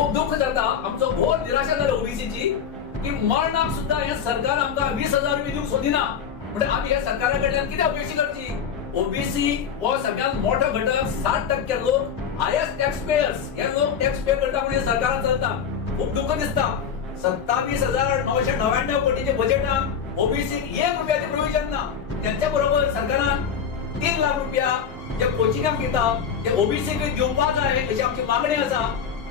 खूप दुःख जाता आमचो घोर निराशा जाली ओबीसीची की मरणाक सुद्धा हे सरकार आमकां 20,000 रुपये दिवंक सोदिना। म्हणजे आम्ही या सरकारा कडल्यान किती अपेक्षा करची? ओबीसी हो सगळ्यात मोठो घटक 60% लोक हायेस्ट टॅक्स पेयर्स, हे लोक टॅक्स पे करता म्हणून सरकारान चलता। खूप दुःख दिसता 27,999 कोटीचे बजेटान ओबीसी 1 रुपयाचे प्रोविजन ना। त्यांच्या बरोबर सरकारान 3 लाख रुपया जे कोचिंगाक दिता ते ओबीसीक दिवपाक जाय अशी आमची मागणी आसा।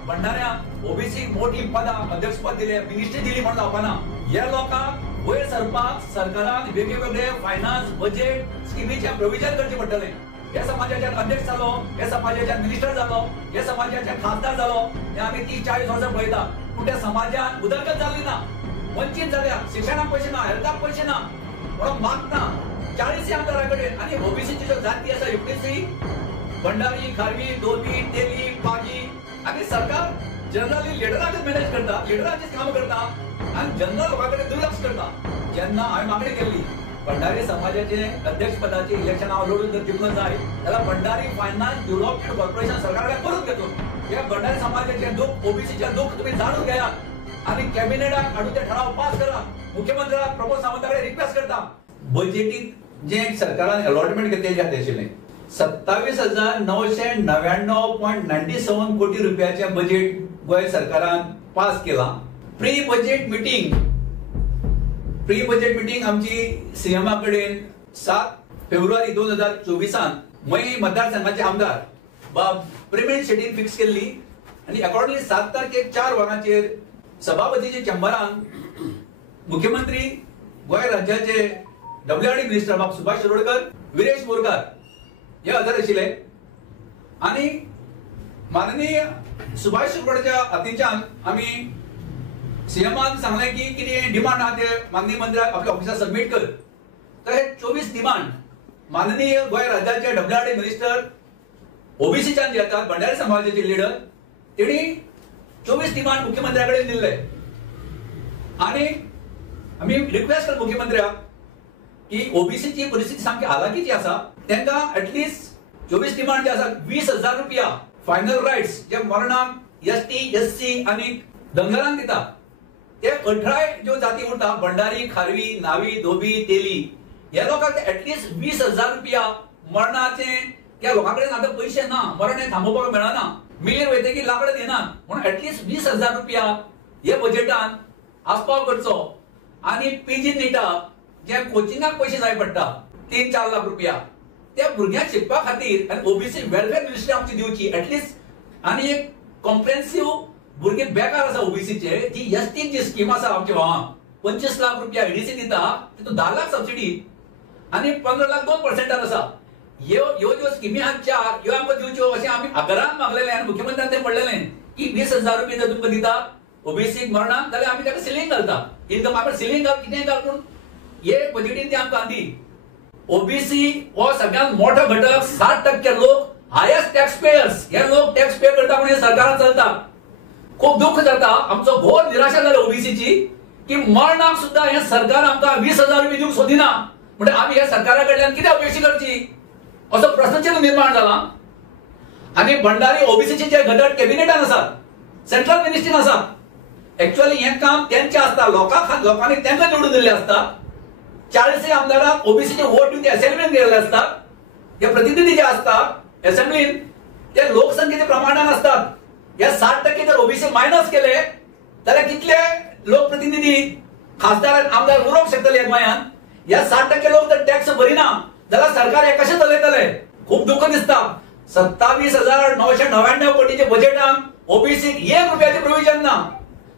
भंडाऱ्यांक ओबीसी मोठी पदां अध्यक्षपद दिले, मिनिस्ट्री दिली म्हणून लावपाना। या लोकांक वयर सरपाक सरकारान वेगवेगळे फायनान्स बजेट स्किमीचे प्रोविजन करचे पडटले। या समाजाच्या अध्यक्ष जालो, या समाजाच्या मिनिस्टर जालो, या समाजाच्या खासदार जालो, हे आम्ही 30-40 वर्सां पळयता। पूण त्या समाजान उदरगत जाली ना, वंचित जाल्या, शिक्षणाक पैसे ना, हेल्थाक पैसे ना, म्हणून मागता 40 आमदाराकडे। आणि ओबीसीची जो जाती आसा युपीसी, भंडारी, खारवी, दोबी, तेली, पागी आणि सरकार जनरली लिडराचेच मॅनेज करता, लिडराचेच काम करता आणि जनरल लोकांकडे दुर्लक्ष करता। जेन्ना हांवें मागणी केली भंडारी समाजाचे अध्यक्ष पदाचे इलेक्शन हांव लढून जर जिंकलो जाय जाल्यार भंडारी फायनान्स डेव्हलपमेंट कॉर्पोरेशन सरकाराकडे करून घेतो। या भंडारी समाजाचे दुःख, ओबीसीचे दुःख तुम्ही जाणून घ्या आणि कॅबिनेटाक हाडून ते ठराव पास करा। मुख्यमंत्र्याक प्रमोद सावंताकडे रिक्वेस्ट करता। बजेटीत जे सरकारान अलॉटमेंट केलेले आशिल्ले 27,999.97 कोटी रुपयाचे बजेट गोय सरकारान पास केला। प्री बजेट मीटिंग आमची सीएमा कडेन 7 फेब्रुवारी 2024 मई मतदारसंघाचे आमदार बाब प्रेमेंट शेटीन फिक्स केल्ली आणि अकॉर्डिंगली 7 तारखेक 4 वरांचेर सभापतीचे चेंबरान मुख्यमंत्री गोय राज्याचे डब्ल्यूआरडी मिनिस्टर बाब सुभाष शिरोडकर, विरेश बोरकार हे हजर आशिल्ले आणि माननीय सुभाष शिरोडच्या हातींच्यान आम्ही सीएमान सांगले की कितें डिमांड आहा ते माननीय मंत्र्याक आपल्या ऑफिसात सबमिट कर। तर हे 24 डिमांड माननीय गोय राज्याचे डब्ल्यूआरडी मिनिस्टर ओबीसीच्यान जे येतात, भंडारी समाजाचे लीडर, तेणी 24 डिमांड मुख्यमंत्र्याकडे दिल्ले आणि आम्ही रिक्वेस्ट करता मुख्यमंत्र्याक की ओबीसीची परिस्थिती सामकी हालाकीची आसा, त्यांना ऍटलीस्ट 24 डिमांड जे आसा 20,000 रुपया फायनल राइट्स जे मरणाक एसटी, एससी आणि धनगरांक दिता ते 18 ज्यो जाती उरता भंडारी, खारवी, नावी, धोबी, तेली या लोकांक ऍटलीस्ट 20,000 रुपया मरणाचे त्या लोकांकडे आता पैसे ना, मरण हे थांबोवपाक मेळना, मिलीर वयते की लाकडां दिनात म्हणून ऍटलीस्ट 20,000 रुपया हे बजेटान आस्पाव करचो। आणि पीजी नीटा जे कोचिंगाक पैसे जाय पडटा 3-4 लाख रुपया त्या भुरग्यांक शिकपा खातीर आणि ओबीसी वेलफेअर मिनिस्ट्री आमची दिवची ऍटलीस्ट। आणि एक कॉम्प्रिहेन्सिव्ह भुरगे बेकार आसा ओबीसीचे जी एसटी जी स्कीम आसा आमच्या भावांक 25 लाख रुपया एडीसी दिता, तितून 10 लाख सबसिडी आणि 15 लाख 2% आसा। ह्यो ज्यो स्किमी आहात 4 ह्यो आमकां दिवच्यो अशें आमी आग्रान मागलेलें आणि मुख्यमंत्र्यान ते म्हणलेलें की 20,000 रुपया जर तुमकां दिता ओबीसी मरणाक जाल्यार आमी ताका सिलींग घालता। इनकम आपण सिलींग घाल कितें घाल पूण हे बजेटीन ते आमकां दी। ओबीसी हो सगळ्यात मोठो घटक 60% लोक हायेस्ट टॅक्स पेयर्स, हे लोक टॅक्स पे करता म्हणून सरकारान चलता। खूप दुःख जाता आमचो घोर निराशा जाली ओबीसीची की मरणाक सुद्धा हे सरकार आमकां 20,000 रुपये दिवंक सोदिना। म्हणजे आम्ही या सरकारा कडल्यान किती अपेक्षा करची असो प्रश्नचिन्ह निर्माण जाला। आणि भंडारी ओबीसीचे जे घटक कॅबिनेटान आसात, सेंट्रल मिनिस्ट्रीन आसात, एक्चुअली हे काम त्यांचे असता, लोकांनी त्यांना निवडून दिले असता। 40 आमदारांक ओबीसीचे वोट दिवन असेंब्लीन गेलेले असतात, जे प्रतिनिधी जे असतात असेंब्लीन ते लोकसंख्येच्या प्रमाणात असतात। या 60% जर ओबीसी मायनस केले जाल्यार कितले लोकप्रतिनिधी, खासदार, आमदार उरोवंक शकतले गोंयांत? या 60% लोक जर टॅक्स भरिना जाल्यार सरकार हे कशें चलयतले? खूप दुःख दिसता 27,999 कोटीचे बजेटान ओबीसी 1 रुपयाचे प्रोविजन ना।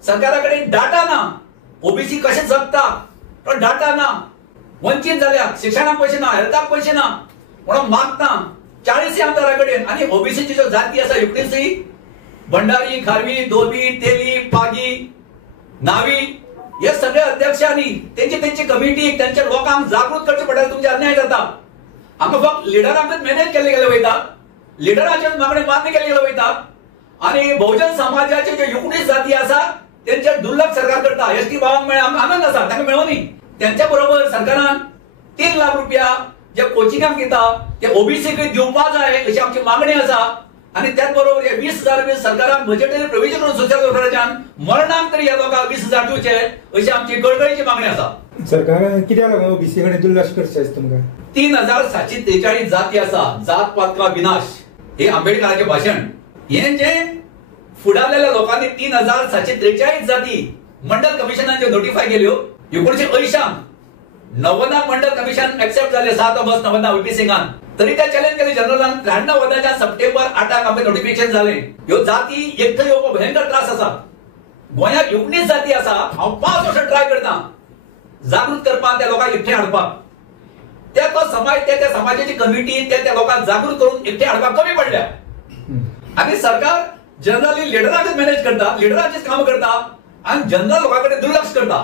सरकाराकडे डाटा ना, ओबीसी कशे जगता तो डाटा ना, वंचित जाल्या, शिक्षणाक पैसे ना, हेल्थाक पैसे ना, म्हणून मागता 40 आमदाराकडे। आणि ओबीसीची जो जाती आसा युपीसी, भंडारी, खारवी, धोबी, तेली, पागी, नावी हे सगळे अध्यक्षांनी त्यांची कमिटी त्यांच्या लोकांक जागृत करचे पडटा तुमचे अन्याय जाता। आमकां फक्त लिडरांकच मॅनेज केले गेले वयता, लिडरांचे मागणी मान्य केले गेले वयता आणि बहुजन समाजाचे जे 19 जाती आसा त्यांचे दुर्लक्ष सरकार करता। एसटी भावांक मेळ्ळा आमकां आनंद आसा, तांकां मेळोनी। त्यांच्या बरोबर सरकारान 3 लाख रुपया जे कोचिंगाक दिता ते ओबीसीक दिवपाक जाय अशी आमची मागणी आसा। आणि त्याच बरोबर 20,000 रुपये सरकारान बजेटरी प्रोव्हिजन करून सोशल वेलफेअराच्यान मरणाक तरी ह्या लोकांक 20,000 दिवचे अशी आमची कळकळीची मागणी आसा. सरकारान कित्याक लागून ओबीसी कडेन दुर्लक्ष करचें आसा तुमकां? 3,743 जाती आसा. जात पात का विनाश हे आंबेडकरांचे भाषण. हे जे फुडारलेल्या लोकांनी 3,743 जाती मंडल कमिशनाचे नोटिफाय केल्यो. 1980 90 मंडल कमिशन एक्सेप्ट झाले 7 ऑगस्ट 90 व्हीपी सिंगान. तरी त्या चॅलेंज केले जनरलान. 93 सप्टेंबर 8 आमचे नोटिफिकेशन झाले. ह्यो जाती एकठांय येवपाक भयंकर त्रास आसा. गोंयात 19 जाती आसा. हांव 5 वर्सां ट्राय करता जागृत करपाक त्या लोकांक एकठांय हाडपाक. त्या तो समाज त्या समाजाची कमिटी त्या लोकांक जागृत करून एकठांय हाडपाक कमी पडल्या. आणि सरकार जनरली लिडरांचेच मॅनेज करता, लिडरांचेच काम करता आणि जनरल लोकांकडे दुर्लक्ष करता.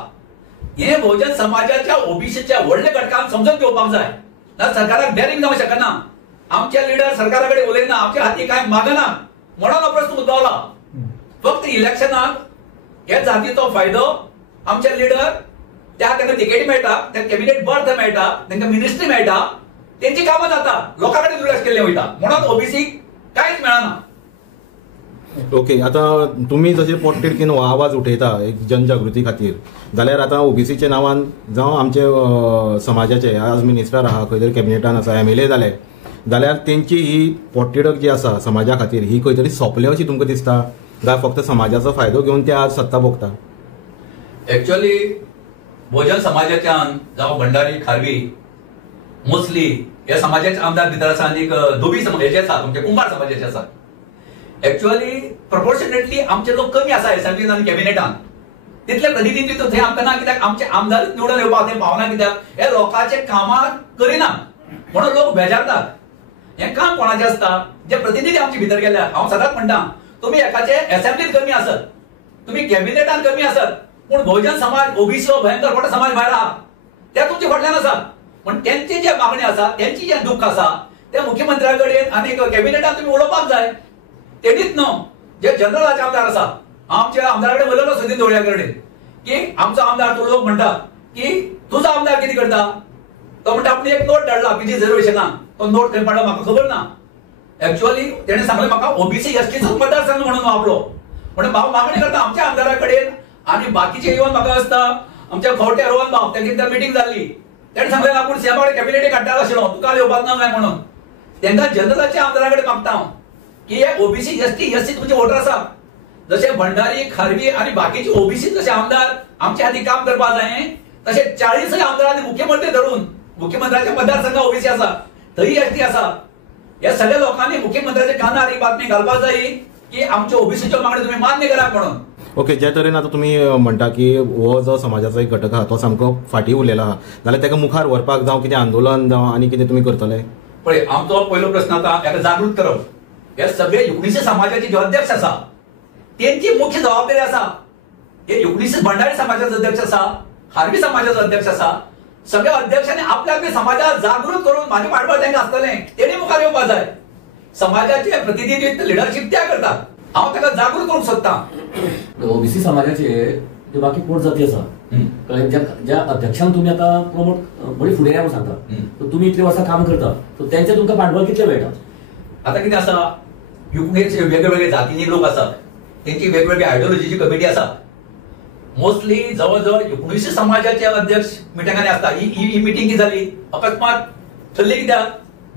हे बहुजन समाजाच्या ओबीसीच्या व्हडल्या घटकांक समजून घेवपाक जाय. ना सरकाराक डेरिंग जावंक शकना. आमचे लिडर सरकाराकडे उलयना, आमच्या हाती काय मागना म्हणून हो प्रश्न उद्भवला. फक्त इलेक्शनाक ह्या जातीचो फायदो आमचे लिडर त्या तांकां तिकेटी मेळटा, त्या कॅबिनेट बर्थ मेळटा, तांकां मिनिस्ट्री मेळटा, तेंची कामां जाता. लोकांकडे दुर्लक्ष केल्लें वयता म्हणून ओबीसीक कांयच मेळना. ओके, आता तुम्ही जसे पोटतिडकीन हो आवाज उठयता एक जनजागृती खातीर, जाल्यार आतां ओबीसीच्या नांवान जावं आमचे समाजाचे आज मिनिस्टर आहा, खंय तरी कॅबिनेटान आसा, MLA जाले, जाल्यार तेंची ही पोटतिडक जी आसा समाजा खातीर ही खंय तरी सोंपले अशी तुमकां दिसता, काय फक्त समाजाचो फायदो घेवन ते आज सत्ता भोगता? एक्चुअली बहुजन समाजाच्यान जावं भंडारी, खारवी, मुसली ह्या समाजाचे आमदार भितर आसा आनी धोबी समाजाचे आसा, तुमचे कुंभार समाजाचे आसा. एक्चुअली प्रपोर्शनेटली आमचे लोक कमी आसा असेंब्लीन आणि कॅबिनेटान. तितले प्रतिनिधित्व थंय आमकां ना. कित्याक आमचे आमदार निवडून येवपाक थंय पावना. कित्याक हे लोकांचे कामां करिना म्हणून लोक बेजारतात. हे काम कोणाचें आसता? जे प्रतिनिधी आमचे भितर गेल्या. हांव सदांच म्हणटा तुम्ही एकाचे असेंब्लीत कमी आसत, तुम्ही कॅबिनेटान कमी आसत, पूण बहुजन समाज ओबीसी हो भयंकर मोठो समाज भायर आहा, ते तुमचे फाटल्यान आसा. पण त्यांची जे मागणी आसा, त्यांची जे दुःख आसा ते मुख्यमंत्र्या कडेन आनी कॅबिनेटान तुम्ही उलोवपाक जाय. तेणीच न्हू जे जनरलाचे आमदार आसा, आमच्या आमदाराकडे उलयलो सुदीन धोळ्या कडेन की आमचो आमदार तो लोक म्हणटा की तुजो आमदार कितें करता? तो म्हणटा आपण एक नोट धाडला पीजी रिझर्वेशनाक, तो नोट खंय पडला म्हाका खबर ना. एक्चुअली तेणें सांगलें म्हाका ओबीसी एसटीचो मतदारसंघ म्हणून आपलो. म्हणून हांव मागणी करता आमच्या आमदारा कडेन आनी बाकीचे येवन म्हाका आसता आमच्या खवटे रोहन भाव तेंची मिटींग जाल्ली. तेणें सांगलें आपूण सेवाकडे कॅबिनेटी काडटालो आशिल्लो, तुका येवपाक ना काय म्हणून. तेंकां जनरलाच्या आमदारा कडेन मागता हांव की हे ओबीसी एसटी तुमचे वोटर आसा, जसे भंडारी, खारवी आणि बाकीचे ओबीसी जसे आमदार आमच्या हाती काम करपाक जाय, तसे 40 आमदारांनी मुख्यमंत्री धरून मुख्यमंत्र्याच्या मतदारसंघात ओबीसी आसा, थंय एसटी आसा. या सगळ्या लोकांनी मुख्यमंत्र्याच्या कानार ही बातमी घालपाक जाय की आमच्या ओबीसीच्यो मागण्यो तुम्ही मान्य करा म्हणून. ओके, ज्या तरेन आता तुम्ही म्हणटा की हो जो समाजाचो एक घटक आहा तो सामको फाटी उरलेलो आहा, जाल्यार ताका मुखार व्हरपाक जावं कितें आंदोलन जावं आनी कितें तुमी करतले? पळय, आमचो पयलो प्रश्न आतां हेका जागृत करप. हे सगळे 19 समाजाचे जे अध्यक्ष आसा त्यांची मुख्य जबाबदारी आसा. हे 19 भंडारी समाजाचे अध्यक्ष आसा, खारवी समाजाचे अध्यक्ष आसा, सगळ्या अध्यक्षांनी आपल्या आपल्या समाजाक जागृत करून माझे पाठबळ तांकां आसतलें, तेणी मुखार येवपाक जाय. समाजाचे प्रतिनिधित्व लिडरशिप त्या करतात, हांव ताका जागृत करूंक सोदतां. ओबीसी समाजाचे जे बाकी पोट जाती आसा, ज्या अध्यक्षांक तुम्ही आता प्रमोट बरी फुडें या सांगता, तर तुम्ही इतले वर्सां काम करता, तर त्यांचे तुमकां पाठबळ कितले मेळटा? आता कितें आसा, वेगवेगळे जातीचे लोक आसात, त्यांची वेगवेगळी आयडियोलॉजीची कमिटी आसा. मोस्टली जवळजवळ 19 समाजाचे अध्यक्ष मिटिंगांनी असतात. ही मिटिंग किती झाली अकस्मात ठरली कित्याक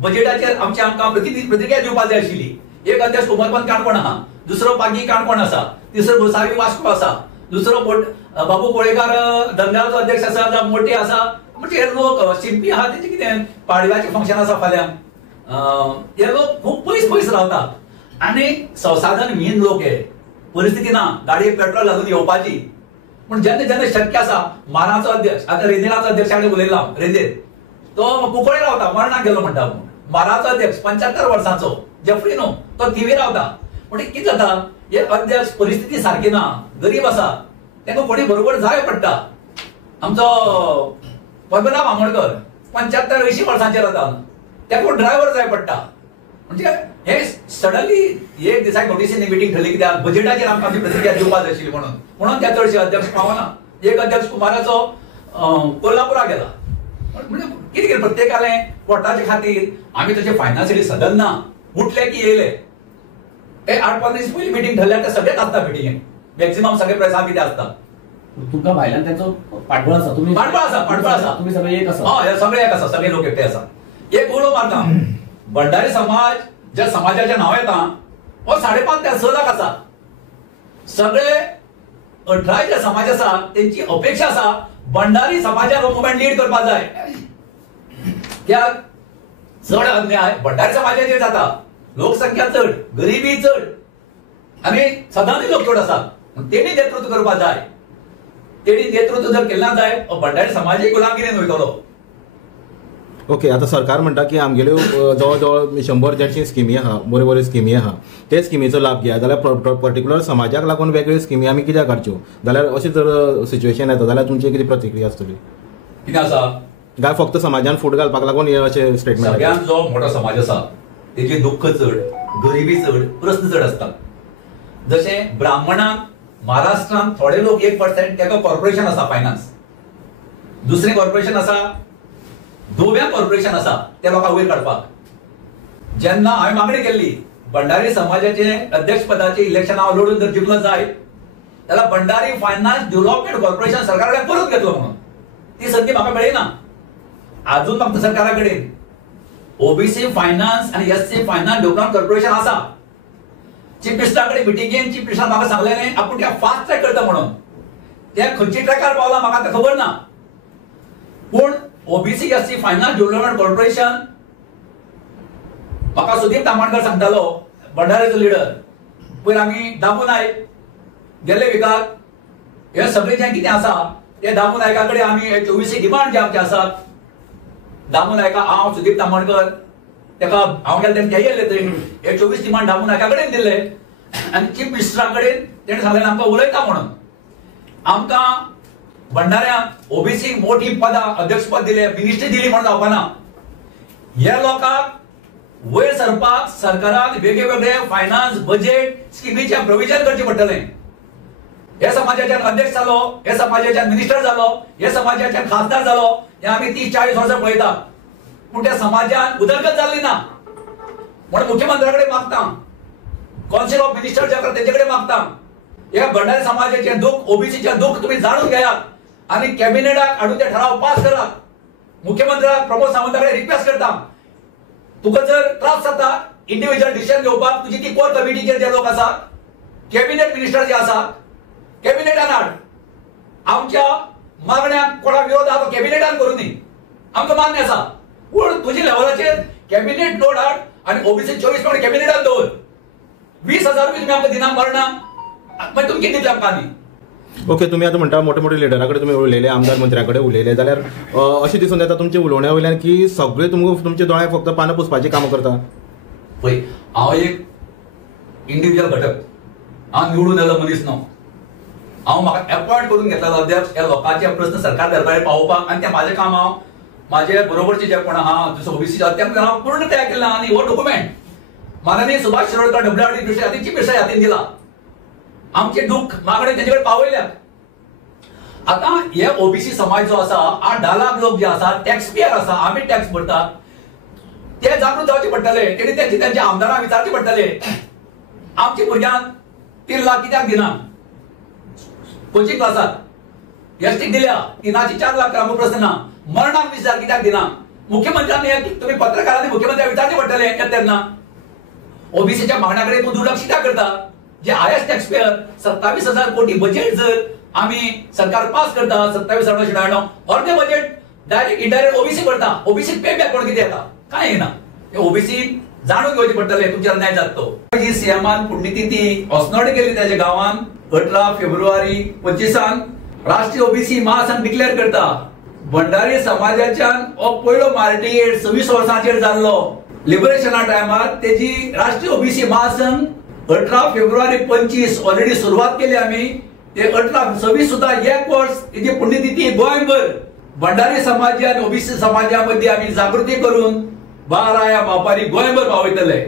बजेटाचेर आमकां प्रतिक्रिया दिवपाक जाय आशिल्ली. एक अध्यक्ष उमरपंत काणकोण आहा, दुसरो पागी काणकोण आसा, तिसरो भुसावी वास्को आसा, दुसरो बाबू कोळेकार दंगाचो अध्यक्ष आसा, जावं मोठे आसा. म्हणजे हे लोक शिंपी आहा तेंचे कितें पाडव्याचें फंक्शन आसा फाल्यां. हे लोक खूप पयस रावतात आणि संसाधन मेन लोक हे. परिस्थिती ना गाडयेक पेट्रोल घालून येवपाची. पण जेन्ना शक्य आसा मानाचो अध्यक्ष, आता रेंदेराचो अध्यक्ष हांवें उलयला, रेंदेर तो कुंकळे रावता, मरणाक गेलो म्हणटा. मानाचो अध्यक्ष 75 वर्सांचो जेफ्री न्हू, तो थिवी रावता. म्हणजे कितें जाता, हे अध्यक्ष परिस्थिती सारकी ना, गरीब आसा, ताका कोणी बरोबर जाय पडटा. आमचो पद्मनाभ आमोणकर 75-80 वर्सांचेर जाता, ताका ड्रायव्हर जाय पडटा. म्हणजे हे सडनली एक दिसाक नोटिसीनी मिटींग ठरली कित्याक बजेटाचेर आमकां प्रतिक्रिया दिवपाक जाय आशिल्ली म्हणून त्या चडशे अध्यक्ष पावना. एक अध्यक्ष कुमाराचो कोल्हापुराक गेला. म्हणजे कितें केलें प्रत्येकालें पोटाचे खातीर आमी तशें फायनान्शियली सदन ना, उठले की येयले. हे 8-15 दीस पयलीं मिटींग ठरल्या ते सगळेच आसता मिटींगेन मॅक्झिमम सगळे प्रेसां कितें आसता तुमकां भायल्यान त्यांचो पाठबळ आसा तुम्ही पाठबळ आसा तुम्ही सगळे एक आसा हय सगळे एक आसा सगळे लोक एकटे आसा एक उलो मारता भंडारी समाज ज्या समाजाचें नांव येता हो 5.5 ते 6 लाख आसा सगळे 18 जे समाज आसा त्यांची अपेक्षा आसा भंडारी समाजाक हो मुवमेंट लीड करपाक जाय कित्याक चड अन्याय भंडारी समाजाचेर जाता लोकसंख्या चड गरिबी चड आनी सदांच लोक चड आसात तेणी नेतृत्व करपाक जाय तेणी नेतृत्व जर केलें ना जाय भंडारी समाजूय गुलामगिरीन वयतलो ओके आता सरकार म्हणटा की आमगेल्यो जवळ जवळ 100-150 स्किमी आहा बऱ्यो बऱ्यो स्किमी आहा ते स्किमीचो लाभ घेया जाल्यार पर्टिक्युलर समाजाक लागून वेगळ्यो स्किमी आमी कित्याक काडच्यो जाल्यार अशें जर सिच्युएशन येता जाल्यार तुमची कितें प्रतिक्रिया आसतली कितें आसा काय फक्त समाजान फूट घालपाक लागून हे अशें स्टेटमेंट सगळ्यांत जो मोठो समाज आसा तेजे दुख्ख चड गरिबी चड प्रश्न चड आसता जशें ब्राह्मणांक महाराष्ट्रांत थोडे लोक 1% तेका कॉर्पोरेशन आसा फायनान्स दुसरें कॉर्पोरेशन आसा धोव्या कॉर्पोरेशन आसा त्या लोकांक वयर काडपाक जेन्ना हांवें मागणी केल्ली भंडारी समाजाचे अध्यक्ष पदाचे इलेक्शन हांव लढून जर जिखलो जाय जाल्यार भंडारी फायनान्स डेव्हलपमेंट कॉर्पोरेशन सरकारा कडेन परत घेतलो म्हणून ती संधी म्हाका मेळ्ळी अजून फक्त सरकारा कडेन ओबीसी फायनान्स आणि एससी फायनान्स डेव्हलपमेंट कॉर्पोरेशन आसा चीफ मिनिस्टरा कडेन मिटिंगेन चीफ मिनिस्टर म्हाका सांगलेलें आपूण त्या फास्ट ट्रॅक करता म्हणून त्या खंयच्या ट्रॅकार पावला म्हाका आतां खबर ना पूण OBC SC finance development corporation म्हाका सुदीप तामणकर सांगतालो भंडारीचो लिडर पयर आमी दामू नायक गेल्ले विकाक हे सगळे जे कितें आसा ते दामू नायका कडेन आमी 24 डिमांड जे आमचे आसात दामू नायका हांव सुदीप तामणकर तेका हांव गेले तेणे येयले थंय 24 डिमांड दामू नायका कडेन दिले आनी चीफ मिनिस्टरा कडेन तेणे सांगलें आमकां उलयता म्हणून आमकां भंडाऱ्यांक ओबीसी मोठी पदां अध्यक्षपद दिले मिनिस्ट्री दिली म्हणून जावपाना ह्या लोकांक वयर सरपाक सरकारान वेगवेगळे फायनान्स बजेट स्किमीचे प्रोविजन करचे पडटलें हे समाजाच्यान अध्यक्ष जालो हे समाजाच्यान मिनिस्टर जालो हे समाजाच्यान खासदार जालो हे आमी 30-40 वर्सां पळयता पूण त्या समाजान उदरगत जाल्ली ना म्हणून मुख्यमंत्र्या कडेन मागता कौन्सिल ऑफ मिनिस्टर जे आसा तेजे कडेन मागता ह्या भंडारी समाजाचे दुख ओबीसीचे दुख तुम्ही जाणून घेयात आणि कॅबिनेटाक हाडून ते ठराव पास करात मुख्यमंत्र्याक प्रमोद सावंताकडे रिक्वेस्ट करता तुका जर त्रास जाता इंडिव्हिज्युअल डिसिजन घेवपाक तुजी ती कोर कमिटीचे जे लोक आसात कॅबिनेट मिनिस्टर जे आसात कॅबिनेटान हाड आमच्या मागण्यांक कोणा विरोध आहा तो कॅबिनेटान करूं न्ही आमकां मान्य आसा पूण तुजी लेवलाचेर कॅबिनेट लोड हाड आनी ओबीसी 24 पॉयंट कॅबिनेटान दवर 20,000 रुपये तुम्ही आमकां दिना मरना मागीर तुमी कितें दितले आमकां आनी ओके तुम्ही आता म्हणटा मोठे मोठे लिडरा कडेन तुम्ही उलयले आमदार मंत्र्या कडेन उलयले जाल्यार अशें दिसून येता तुमच्या उलोवण्या वयल्यान की सगळे तुमचे दोळे फक्त पानां पुसपाची कामां करता पळय हांव एक इंडिव्हिज्युअल घटक हांव निवडून आयलो मनीस न्हू हांव म्हाका अपॉइंट करून घेतलेलो अध्यक्ष ह्या लोकांचे प्रश्न सरकार दरबार पावोवपाक आनी तें म्हाजें काम हांव म्हाजे बरोबरचे जे कोण आहा जसो ओबीसी तेंकां हांव पूर्ण तयार केला आनी हो डॉक्युमेंट माननीय सुभाष शिरोडकर डब्ल्यूआरडी मिनिस्टर हातीन चीफ मिनिस्टर हातीन दिला आमचे दुःख मागणे तेजे कडेन पावयल्यात आता हे ओबीसी समाज जो आसा 8-10 लाख लोक जे आसा टॅक्स पेयर आसा आमी टॅक्स भरतात ते जागृत जावचे पडटले तेणी त्यांच्या आमदारांक विचारचे पडटले आमच्या भुरग्यांक 3 लाख कित्याक दिना कोचिंग क्लासात एसटीक दिल्या 3-4 लाख ग्राम प्रश्न ना मरणाक 20,000 कित्याक दिना मुख्यमंत्र्यांनी तुम्ही पत्रकारांनी मुख्यमंत्र्याक विचारचे पडटले तेन्ना ओबीसीच्या मागण्याकडे तूं दुर्लक्ष कित्याक करता जे हायस्ट टॅक्स पेयर 27,000 कोटी बजेट जर आम्ही सरकार पास करता 27,996 अर्धे बजेट डायरेक्ट इनडायरेक्ट ओबीसी करता ओबीसी पे बॅक कोण किती येता काय येना ओबीसी जाणून घेवचे पडटले तुमच्यावर न्याय जातो जी सीएमान पुण्यतिथी osnode केली त्याच्या गावान 18 फेब्रुवारी 25 राष्ट्रीय ओबीसी महासंघ डिक्लेअर करता भंडारी समाजाच्यान पयलो मार्टियेट 26 वर्सांचेर जाल्लो लिबरेशना टायमार तेजी राष्ट्रीय ओबीसी महासंघ 18 फेब्रुवारी 25 ऑलरेडी सुरुवात केली आम्ही ते 18-26 सुद्धा एक वर्ष तेजी पुण्यतिथी गोंयभर भंडारी समाज आणि ओबीसी समाजामध्ये आम्ही जागृती करून बाराया बापारी गोंयभर पावयतले